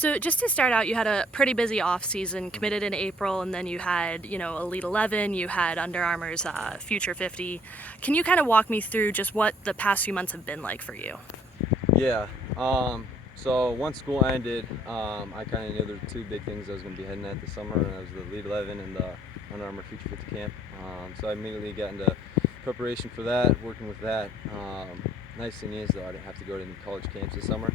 So just to start out, you had a pretty busy off season, committed in April, and then you had, Elite 11, you had Under Armour's Future 50. Can you kind of walk me through just what the past few months have been like for you? Yeah. So once school ended, I kind of knew there were two big things I was going to be heading at this summer, and that was the Elite 11 and the Under Armour Future 50 camp. So I immediately got into preparation for that, working with that. Nice thing is, though, I didn't have to go to any college camps this summer,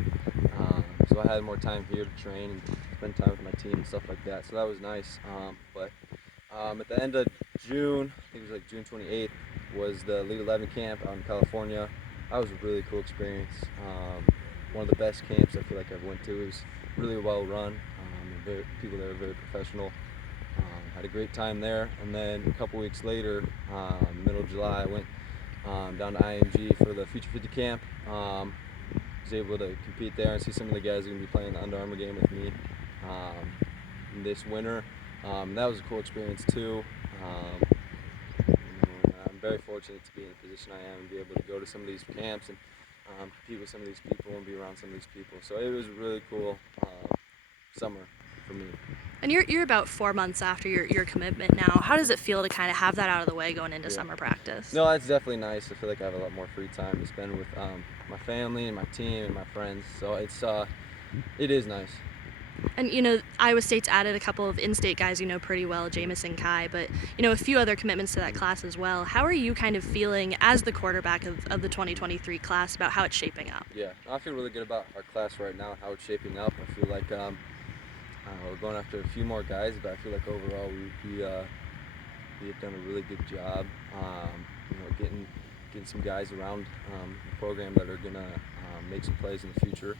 so I had more time here to train and spend time with my team and stuff like that. So that was nice. But at the end of June, I think it was like June 28th, was the Elite 11 camp out in California. That was a really cool experience. One of the best camps I feel like I've went to. It was really well run. People there were very professional. Had a great time there. And then a couple weeks later, middle of July, I went down to IMG for the Future 50 camp. Was able to compete there and see some of the guys who are going to be playing the Under Armour game with me this winter. That was a cool experience too. I'm very fortunate to be in the position I am and be able to go to some of these camps and compete with some of these people and be around some of these people. So it was a really cool summer for me. And you're about 4 months after your commitment now. How does it feel to kind of have that out of the way going into summer practice? No, it's definitely nice. I feel like I have a lot more free time to spend with my family and my team and my friends. So it is nice. And, Iowa State's added a couple of in-state guys you know pretty well, Jamison Kai, but, a few other commitments to that class as well. How are you kind of feeling as the quarterback of the 2023 class about how it's shaping up? Yeah, I feel really good about our class right now and how it's shaping up. I feel like we're going after a few more guys, but I feel like overall we have done a really good job, getting some guys around the program that are gonna make some plays in the future.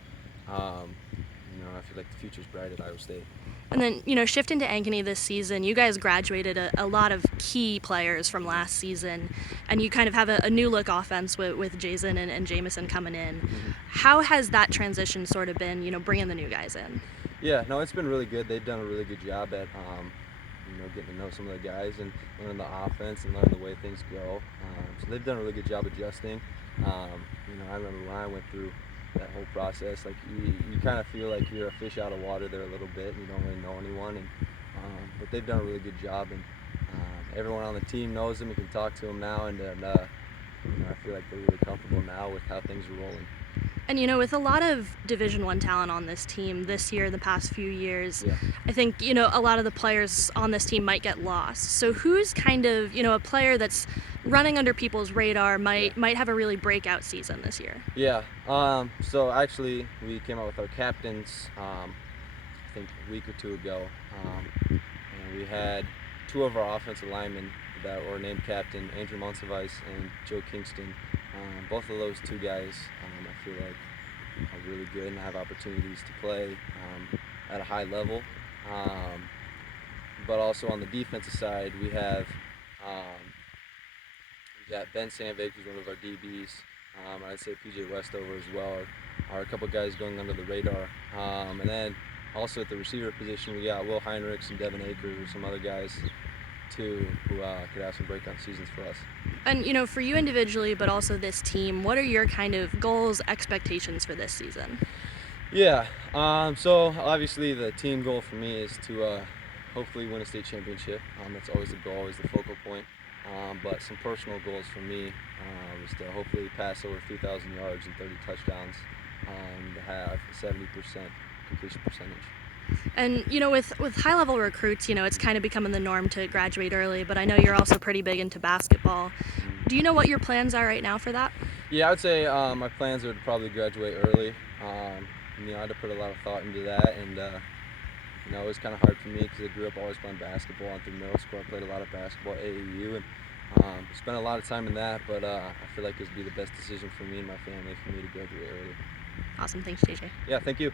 I feel like the future's bright at Iowa State. And then, shifting to Ankeny this season, you guys graduated a lot of key players from last season, and you kind of have a new look offense with Jason and Jamison coming in. Mm-hmm. How has that transition sort of been, bringing the new guys in? Yeah, no, it's been really good. They've done a really good job at getting to know some of the guys and learning the offense and learning the way things go. So they've done a really good job adjusting. I remember when I went through that whole process, like you kind of feel like you're a fish out of water there a little bit, and you don't really know anyone. But they've done a really good job, and everyone on the team knows them. You can talk to them now, and I feel like they're really comfortable now with how things are rolling. And with a lot of Division I talent on this team this year, the past few years, Yeah. I think a lot of the players on this team might get lost. So who's kind of a player that's running under people's radar might have a really breakout season this year? Yeah. So actually, we came out with our captains. I think a week or two ago, and we had two of our offensive linemen that were named captain, Andrew Monsivice and Joe Kingston. Both of those two guys, I feel like, are really good and have opportunities to play at a high level. But also on the defensive side, we got Ben Sandvik, who's one of our DBs. I'd say PJ Westover as well are a couple guys going under the radar. And then also at the receiver position, we got Will Heinrichs and Devin Akers, or some other guys too, who could have some breakout seasons for us. And for you individually, but also this team, what are your kind of goals, expectations for this season? Yeah, so obviously the team goal for me is to hopefully win a state championship. That's always the goal, always the focal point. But some personal goals for me is to hopefully pass over 3,000 yards and 30 touchdowns, to have a 70% completion percentage. And with high level recruits, it's kind of becoming the norm to graduate early, but I know you're also pretty big into basketball. Do you know what your plans are right now for that? Yeah, I would say my plans are to probably graduate early. I had to put a lot of thought into that, and it was kind of hard for me because I grew up always playing basketball, and through middle school I played a lot of basketball at AAU, and spent a lot of time in that, but I feel like it would be the best decision for me and my family for me to graduate early. Awesome. Thanks, JJ. Yeah, thank you.